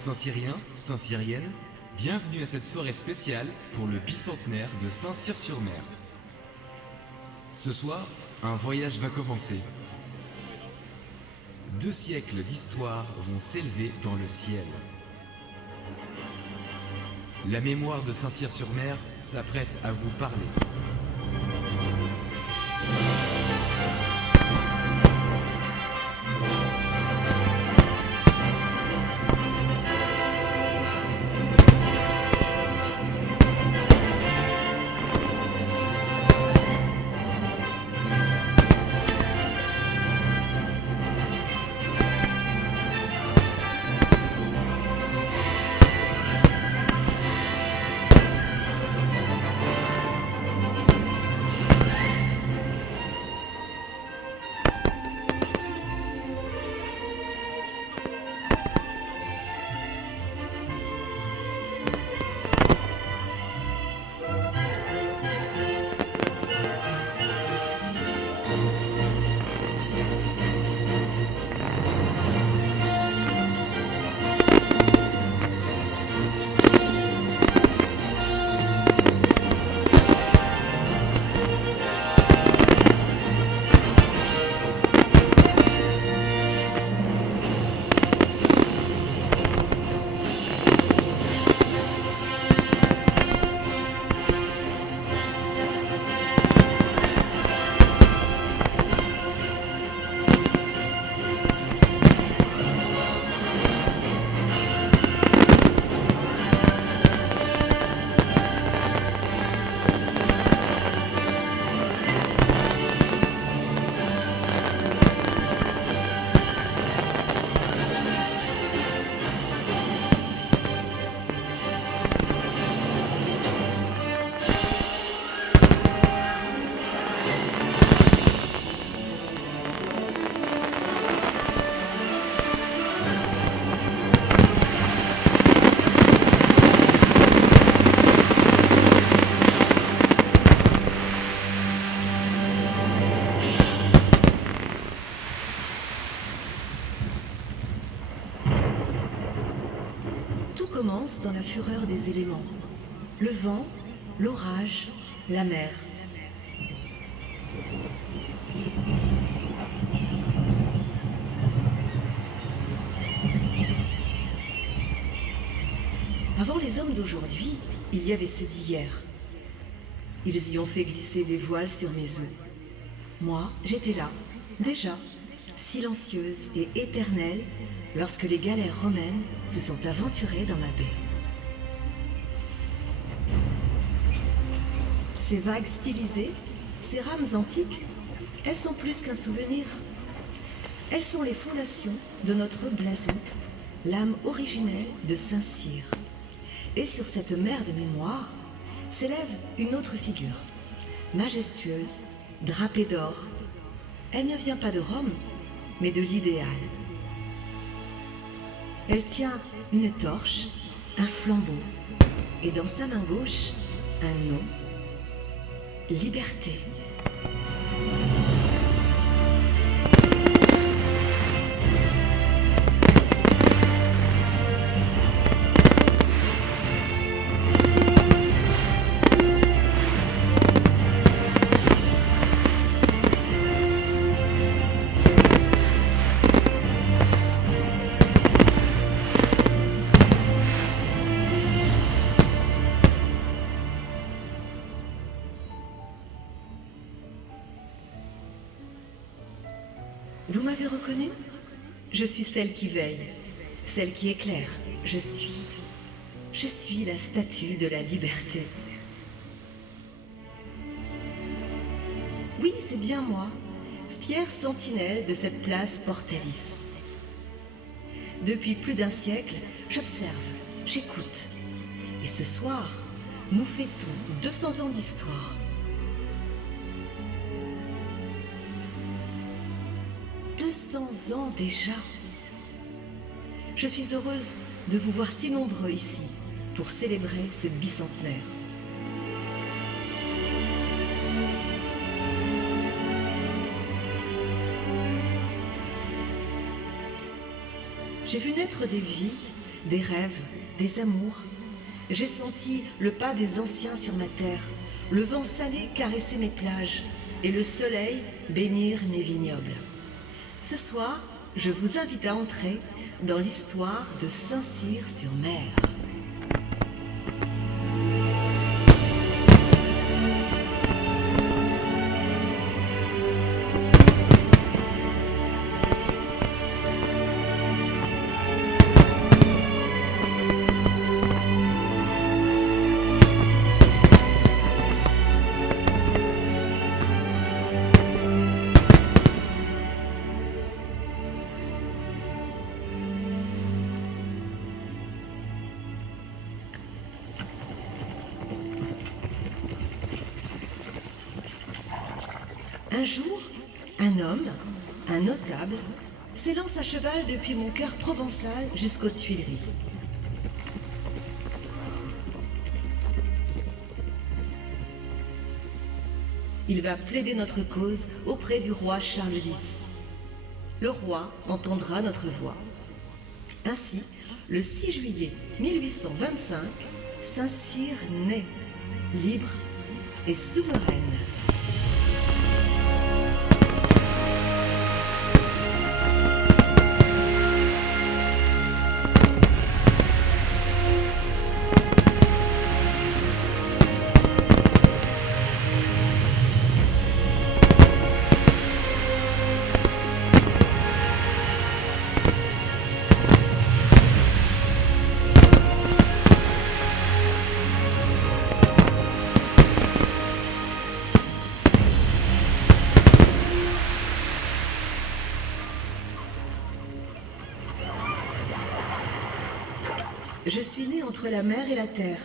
Saint-Cyrien, Saint-Cyrienne, bienvenue à cette soirée spéciale pour le bicentenaire de Saint-Cyr-sur-Mer. Ce soir, un voyage va commencer. 2 siècles d'histoire vont s'élever dans le ciel. La mémoire de Saint-Cyr-sur-Mer s'apprête à vous parler. Tout commence dans la fureur des éléments. Le vent, l'orage, la mer. Avant les hommes d'aujourd'hui, il y avait ceux d'hier. Ils y ont fait glisser des voiles sur mes eaux. Moi, j'étais là, déjà, silencieuse et éternelle, lorsque les galères romaines se sont aventurées dans ma baie. Ces vagues stylisées, ces rames antiques, elles sont plus qu'un souvenir. Elles sont les fondations de notre blason, l'âme originelle de Saint-Cyr. Et sur cette mer de mémoire s'élève une autre figure, majestueuse, drapée d'or. Elle ne vient pas de Rome, mais de l'idéal. Elle tient une torche, un flambeau, et dans sa main gauche, un nom, Liberté. Vous m'avez reconnue ? Je suis celle qui veille, celle qui éclaire. Je suis la statue de la liberté. Oui, c'est bien moi, fière sentinelle de cette place Portalis. Depuis plus d'un siècle, j'observe, j'écoute. Et ce soir, nous fêtons 200 ans d'histoire. 200 ans déjà. Je suis heureuse de vous voir si nombreux ici pour célébrer ce bicentenaire. J'ai vu naître des vies des rêves, des amours. J'ai senti le pas des anciens sur ma terre, le vent salé caresser mes plages et le soleil bénir mes vignobles. Ce soir, je vous invite à entrer dans l'histoire de Saint-Cyr-sur-Mer. Un jour, un homme, un notable, s'élance à cheval depuis mon cœur provençal jusqu'aux Tuileries. Il va plaider notre cause auprès du roi Charles X. Le roi entendra notre voix. Ainsi, le 6 juillet 1825, Saint-Cyr naît, libre et souveraine. Je suis née entre la mer et la terre.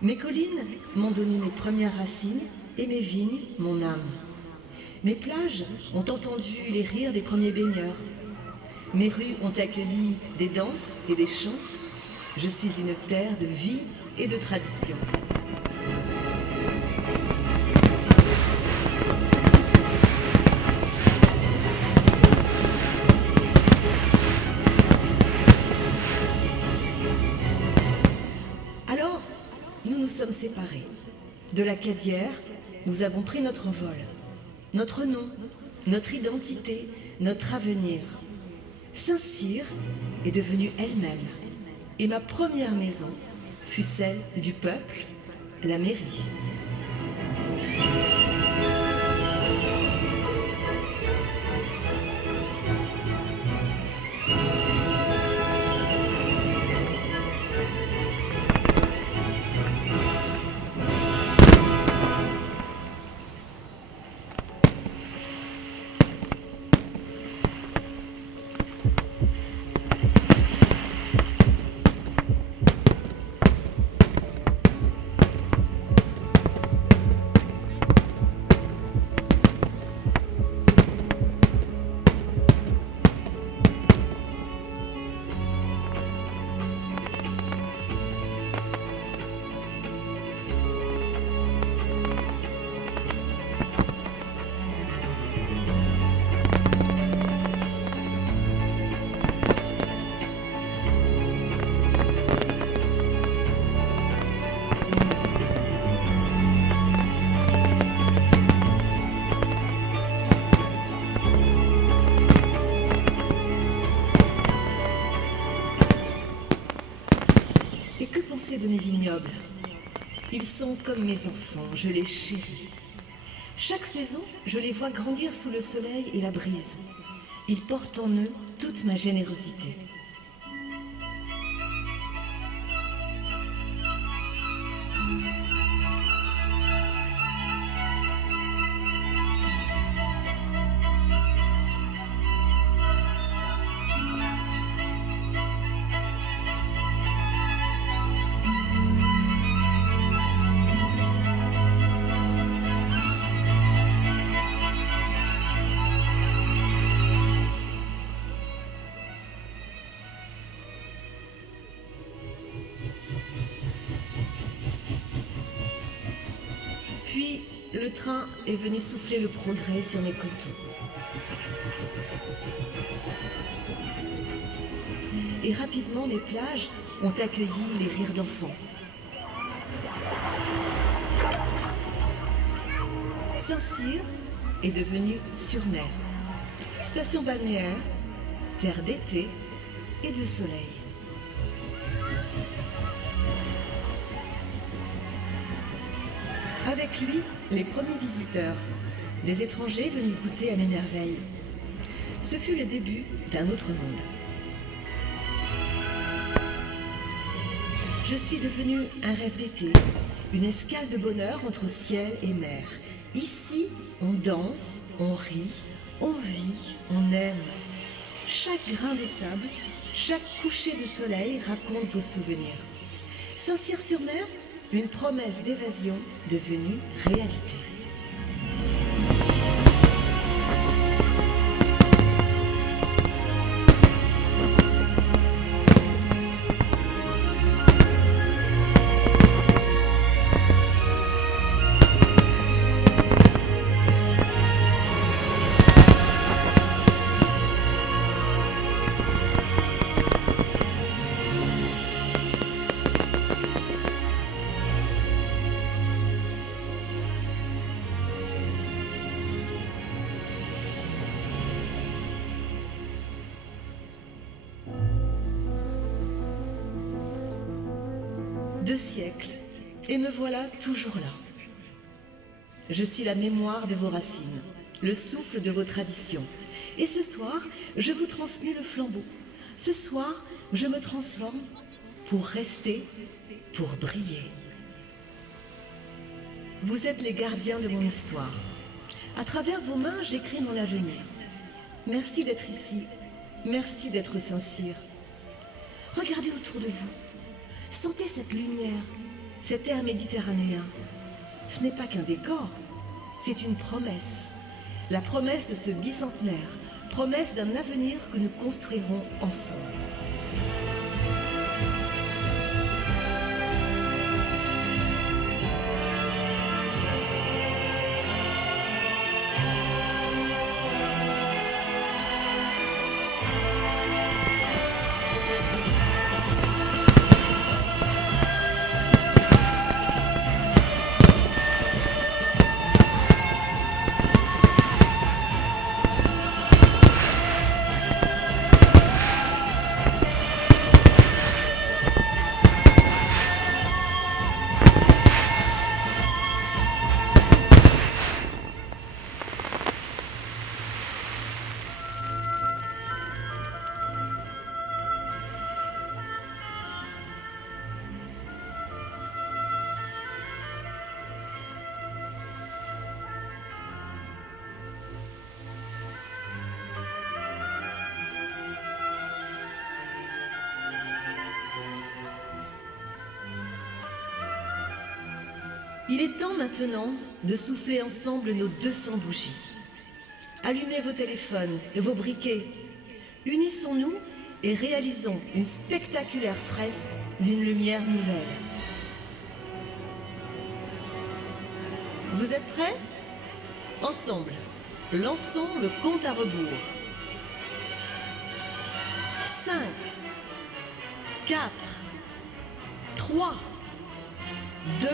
Mes collines m'ont donné mes premières racines et mes vignes mon âme. Mes plages ont entendu les rires des premiers baigneurs. Mes rues ont accueilli des danses et des chants. Je suis une terre de vie et de tradition. Nous nous sommes séparés. De la Cadière, nous avons pris notre envol. Notre nom, notre identité, notre avenir. Saint-Cyr est devenue elle-même. Et ma première maison fut celle du peuple, la mairie. De mes vignobles. Ils sont comme mes enfants, je les chéris. Chaque saison, je les vois grandir sous le soleil et la brise. Ils portent en eux toute ma générosité. Puis, le train est venu souffler le progrès sur mes coteaux. et rapidement mes plages ont accueilli les rires d'enfants. Saint-Cyr est devenue sur-mer, station balnéaire, terre d'été et de soleil. Avec lui, les premiers visiteurs, des étrangers venus goûter à mes merveilles. Ce fut le début d'un autre monde. Je suis devenue un rêve d'été, une escale de bonheur entre ciel et mer. Ici, on danse, on rit, on vit, on aime. Chaque grain de sable, chaque coucher de soleil raconte vos souvenirs. Saint-Cyr-sur-Mer, une promesse d'évasion devenue réalité. Deux siècles, et me voilà toujours là. Je suis la mémoire de vos racines, le souffle de vos traditions. Et ce soir, je vous transmets le flambeau. Ce soir, je me transforme pour rester, pour briller. Vous êtes les gardiens de mon histoire. À travers vos mains, j'écris mon avenir. Merci d'être ici. Merci d'être Saint-Cyr. Regardez autour de vous. Sentez cette lumière, cet air méditerranéen. Ce n'est pas qu'un décor, c'est une promesse. La promesse de ce bicentenaire, promesse d'un avenir que nous construirons ensemble. Il est temps maintenant de souffler ensemble nos 200 bougies. Allumez vos téléphones et vos briquets. Unissons-nous et réalisons une spectaculaire fresque d'une lumière nouvelle. Vous êtes prêts? Ensemble, lançons le compte à rebours. 5, 4, 3, 2,